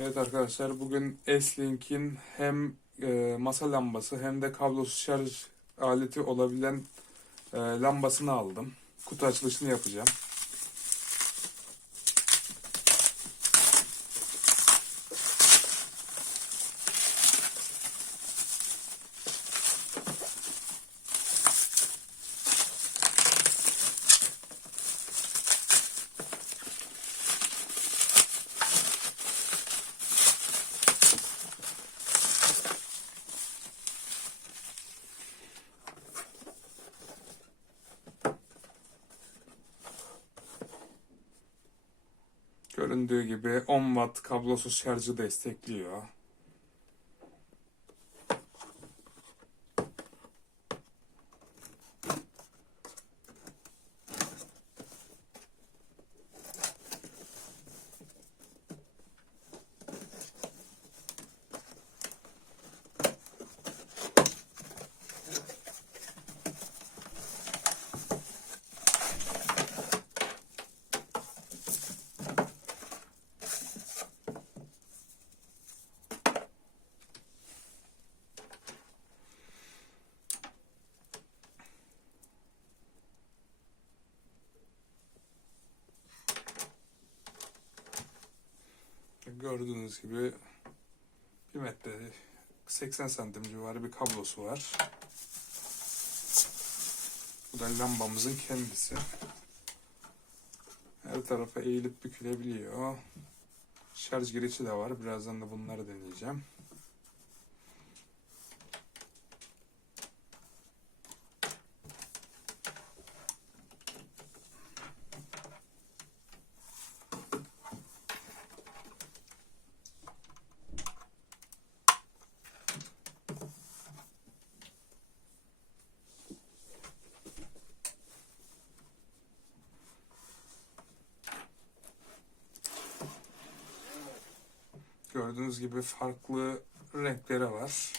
Evet arkadaşlar bugün S-Link'in hem e, masa lambası hem de kablosuz şarj aleti olabilen e, lambasını aldım. Kutu açılışını yapacağım. Göründüğü gibi 10 watt kablosuz şarjı destekliyor. Gördüğünüz gibi 1 metre 80 santim civarı bir kablosu var. Bu da lambamızın kendisi. Her tarafa eğilip bükülebiliyor. Şarj girişi de var. Birazdan da bunları deneyeceğim. Gördüğünüz gibi farklı renkleri var.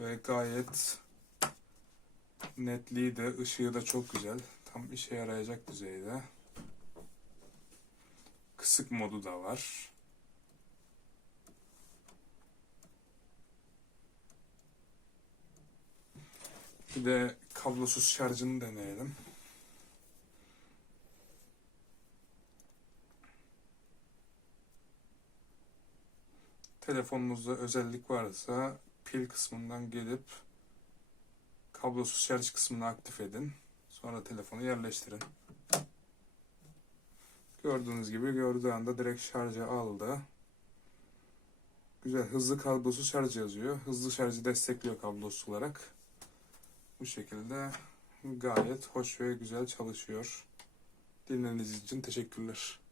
Ve gayet netliği de ışığı da çok güzel. Tam işe yarayacak düzeyde. Kısık modu da var. Bir de kablosuz şarjını deneyelim. Telefonunuzda özellik varsa pil kısmından gelip kablosuz şarj kısmını aktif edin. Sonra telefonu yerleştirin. Gördüğünüz gibi gördüğü anda direkt şarja aldı. Güzel hızlı kablosuz şarj yazıyor. Hızlı şarjı destekliyor kablosuz olarak. Bu şekilde gayet hoş ve güzel çalışıyor. Dinlediğiniz için teşekkürler.